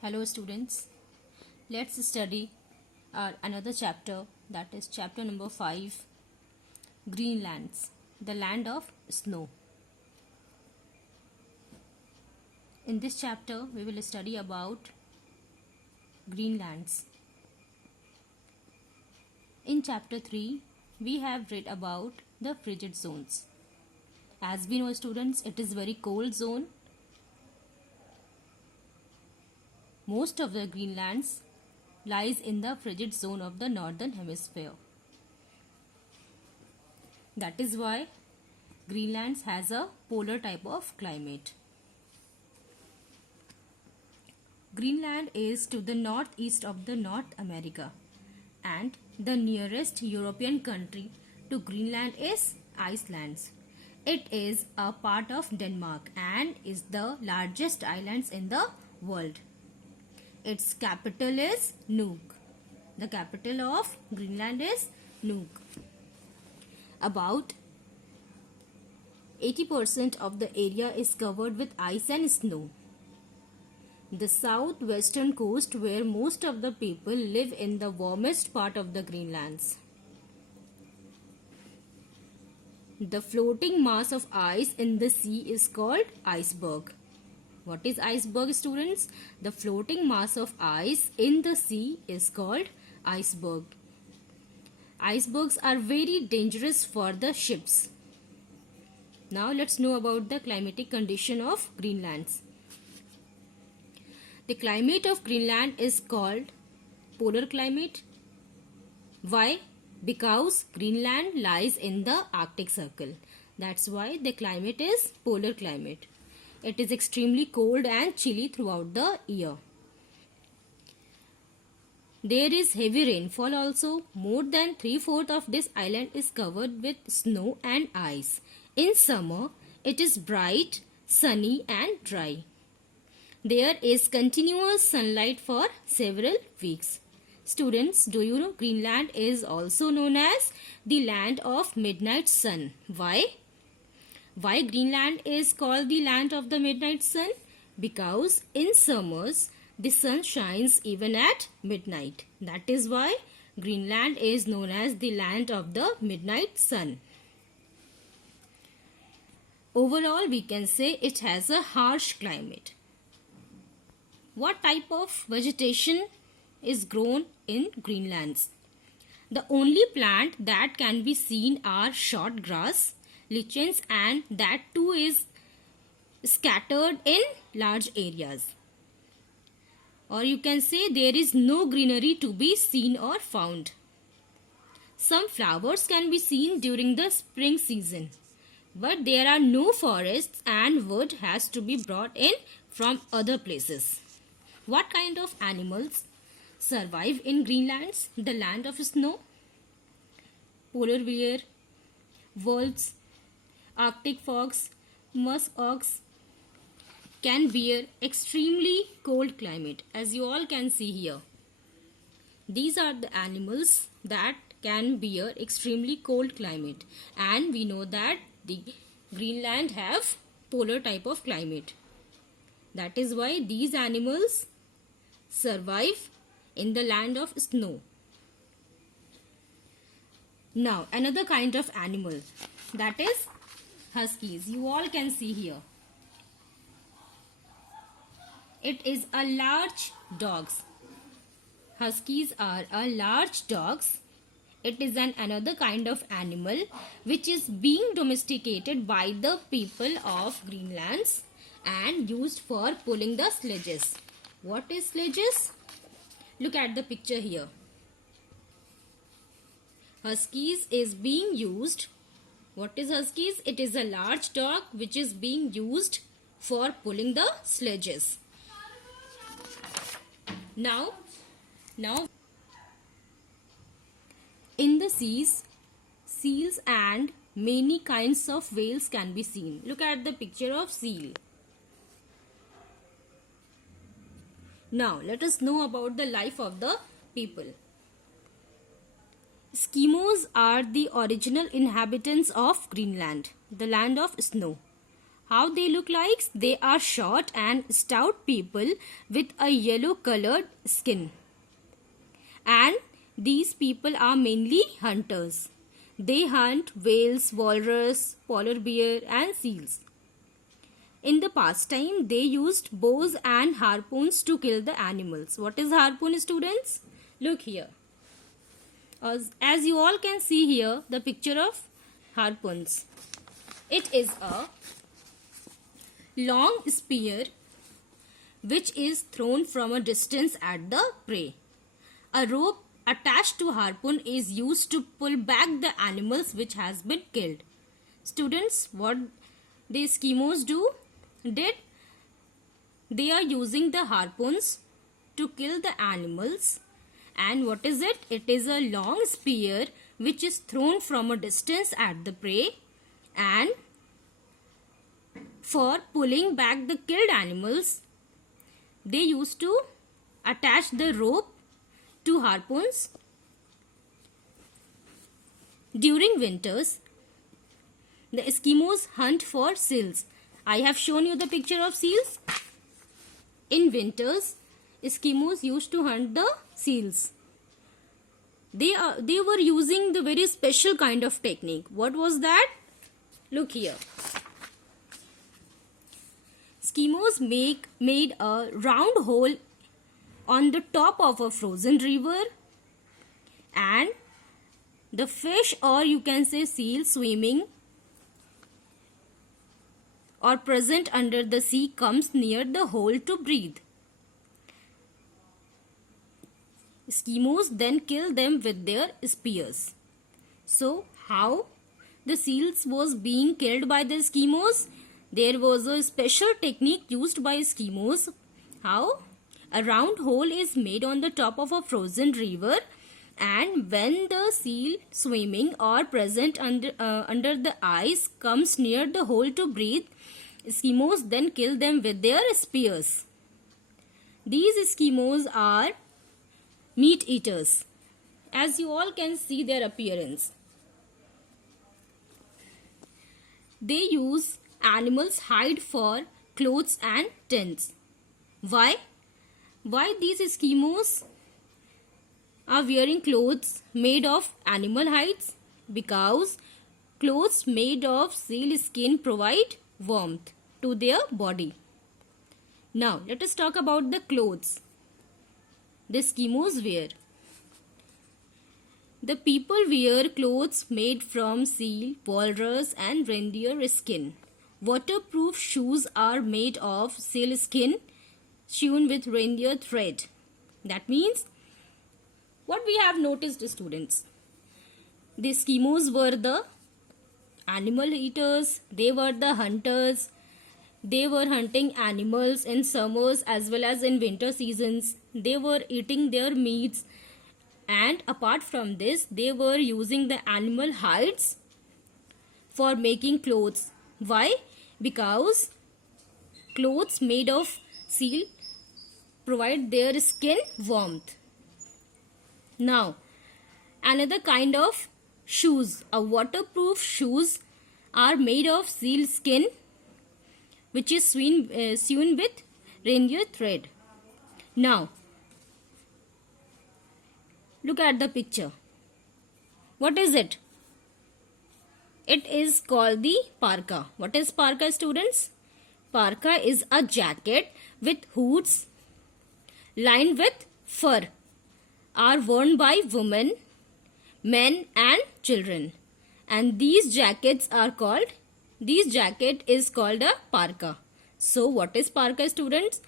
Hello students, let's study our another chapter, that is chapter number 5, Greenlands, the land of snow. In this chapter we will study about Greenlands. In chapter 3 we have read about the frigid zones. As we know students, it is very cold zone. Most of the Greenlands lies in the frigid zone of the northern hemisphere. That is why Greenland has a polar type of climate. Greenland is to the northeast of the North America, and the nearest European country to Greenland is Iceland. It is a part of Denmark and is the largest island in the world. Its capital is Nuuk. The capital of Greenland is Nuuk. About 80% of the area is covered with ice and snow. The southwestern coast, where most of the people live in the warmest part of the Greenlands. The floating mass of ice in the sea is called iceberg. What is iceberg, students? The floating mass of ice in the sea is called iceberg. Icebergs are very dangerous for the ships. Now let's know about the climatic condition of Greenland. The climate of Greenland is called polar climate. Why? Because Greenland lies in the Arctic Circle. That's why the climate is polar climate. It is extremely cold and chilly throughout the year. There is heavy rainfall also. More than 3/4 of this island is covered with snow and ice. In summer, it is bright, sunny and dry. There is continuous sunlight for several weeks. Students, do you know Greenland is also known as the land of midnight sun? Why? Why Greenland is called the land of the midnight sun? Because in summers, the sun shines even at midnight. That is why Greenland is known as the land of the midnight sun. Overall, we can say it has a harsh climate. What type of vegetation is grown in Greenland? The only plant that can be seen are short grass, lichens, and that too is scattered in large areas. Or you can say there is no greenery to be seen or found. Some flowers can be seen during the spring season, but there are no forests and wood has to be brought in from other places. What kind of animals survive in Greenland, the land of snow? Polar bear, wolves, Arctic fox, musk ox can bear extremely cold climate, as you all can see here. These are the animals that can bear extremely cold climate, and we know that the Greenland have polar type of climate. That is why these animals survive in the land of snow. Now another kind of animal, that is huskies. You all can see here. It is a large dogs. Huskies are a large dogs. It is another kind of animal which is being domesticated by the people of Greenland and used for pulling the sledges. What is sledges? Look at the picture here. Huskies is being used. What is huskies? It is a large dog which is being used for pulling the sledges. Now in the seas, seals and many kinds of whales can be seen. Look at the picture of seal. Now let us know about the life of the people. Eskimos are the original inhabitants of Greenland, the land of snow. How they look like? They are short and stout people with a yellow colored skin. And these people are mainly hunters. They hunt whales, walrus, polar bear and seals. In the past time, they used bows and harpoons to kill the animals. What is harpoon, students? Look here. As you all can see here, the picture of harpoons. It is a long spear which is thrown from a distance at the prey. A rope attached to harpoon is used to pull back the animals which has been killed. Students, what the Eskimos do? They are using the harpoons to kill the animals. And what is it? It is a long spear which is thrown from a distance at the prey, and for pulling back the killed animals, they used to attach the rope to harpoons. During winters, the Eskimos hunt for seals. I have shown you the picture of seals. In winters, Eskimos used to hunt the seals. They were using the very special kind of technique. What was that? Look here. Eskimos made a round hole on the top of a frozen river, and the fish, or you can say seal, swimming or present under the sea comes near the hole to breathe. Eskimos then kill them with their spears. So, how the seals was being killed by the Eskimos? There was a special technique used by Eskimos. How? A round hole is made on the top of a frozen river, and when the seal swimming or present under the ice comes near the hole to breathe, Eskimos then kill them with their spears. These Eskimos are meat eaters, as you all can see their appearance. They use animals' hide for clothes and tents. Why? Why these Eskimos are wearing clothes made of animal hides? Because clothes made of seal skin provide warmth to their body. Now, let us talk about the clothes the Eskimos wear. The people wear clothes made from seal, walrus and reindeer skin. Waterproof shoes are made of seal skin sewn with reindeer thread. That means, what we have noticed, students, the Eskimos were the animal eaters, they were the hunters. They were hunting animals in summers as well as in winter seasons. They were eating their meats, and apart from this, they were using the animal hides for making clothes. Why? Because clothes made of seal provide their skin warmth. Now, another kind of shoes, a waterproof shoes, are made of seal skin which is sewn with reindeer thread. Now, look at the picture. What is it? It is called the parka. What is parka, students? Parka is a jacket with hoods lined with fur. Are worn by women, men and children. And these jacket is called a parka. So what is parka, students?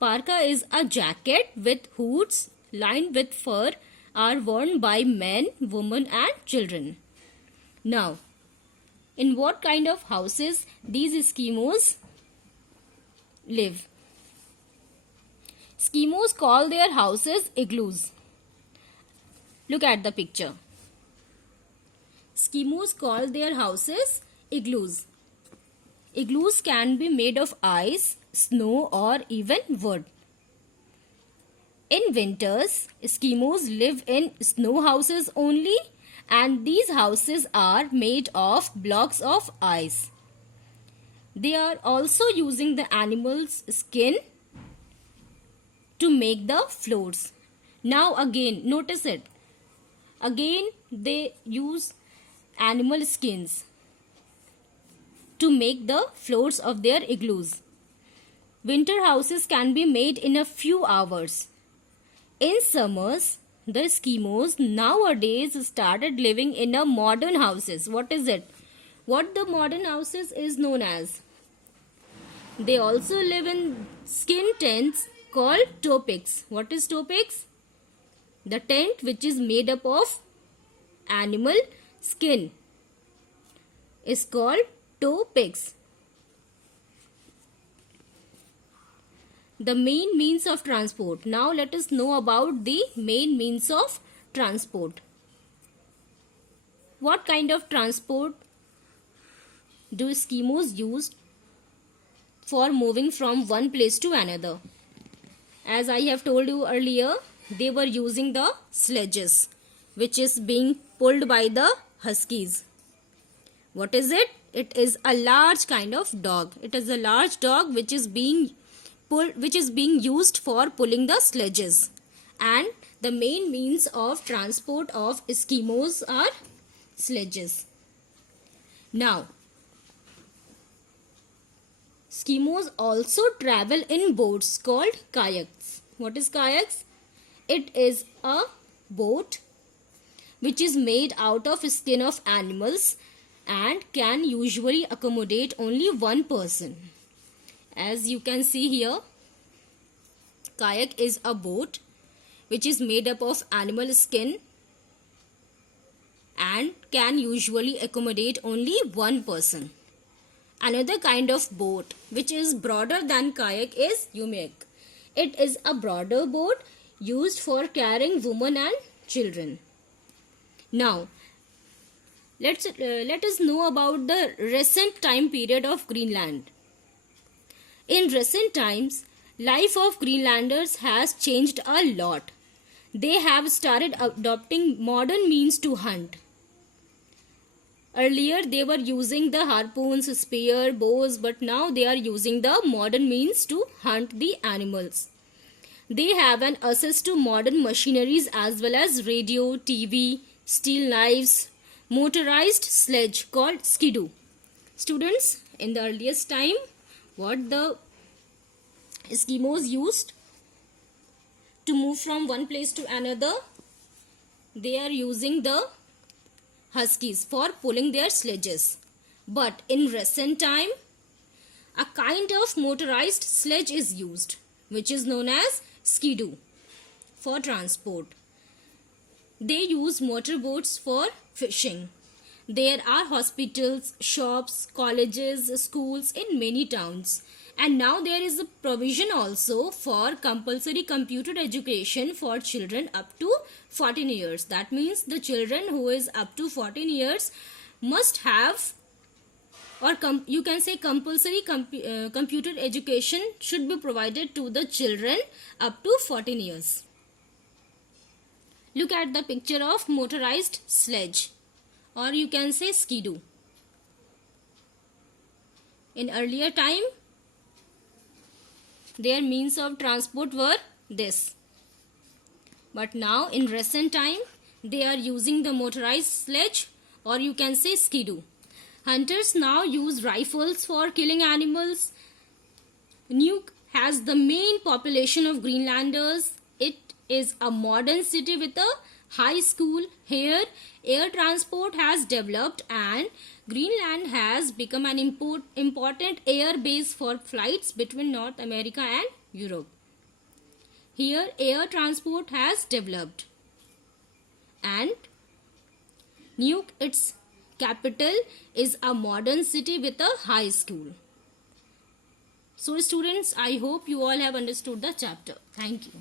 Parka is a jacket with hoods lined with fur, are worn by men, women and children. Now, in what kind of houses these Eskimos live? Eskimos call their houses igloos. Look at the picture. Eskimos call their houses igloos. Igloos can be made of ice, snow or even wood. In winters, Eskimos live in snow houses only, and these houses are made of blocks of ice. They are also using the animal's skin to make the floats. Now again, notice it. Again, they use animal skins to make the floats of their igloos. Winter houses can be made in a few hours. In summers, the Eskimos nowadays started living in a modern houses. What is it? What the modern houses is known as? They also live in skin tents called topics. What is topics? The tent which is made up of animal skin is called topics. The main means of transport. Now let us know about the main means of transport. What kind of transport do Eskimos use for moving from one place to another? As I have told you earlier, they were using the sledges, which is being pulled by the huskies. What is it? It is a large kind of dog. It is a large dog which is being used for pulling the sledges. And the main means of transport of Eskimos are sledges. Now, Eskimos also travel in boats called kayaks. What is kayaks? It is a boat which is made out of skin of animals and can usually accommodate only one person. As you can see here, kayak is a boat which is made up of animal skin and can usually accommodate only one person. Another kind of boat which is broader than kayak is yumek. It is a broader boat used for carrying women and children. Now, let us know about the recent time period of Greenland. In recent times, life of Greenlanders has changed a lot. They have started adopting modern means to hunt. Earlier, they were using the harpoons, spear, bows, but now they are using the modern means to hunt the animals. They have an access to modern machineries as well as radio, TV, steel knives, motorized sledge called skidoo. Students, in the earliest time, what the Eskimos used to move from one place to another, they are using the huskies for pulling their sledges. But in recent time, a kind of motorized sledge is used, which is known as skidoo for transport. They use motorboats for fishing. There are hospitals, shops, colleges, schools in many towns. And now there is a provision also for compulsory computer education for children up to 14 years. That means the children who is up to 14 years must have, or you can say compulsory computer education should be provided to the children up to 14 years. Look at the picture of motorized sledge, or you can say skidoo. In earlier time, their means of transport were this. But now in recent time, they are using the motorized sledge, or you can say skidoo. Hunters now use rifles for killing animals. Nuuk has the main population of Greenlanders. It is a modern city with a high school. Here, air transport has developed and Greenland has become an important air base for flights between North America and Europe. Here, air transport has developed. And Nuuk, its capital, is a modern city with a high school. So students, I hope you all have understood the chapter. Thank you.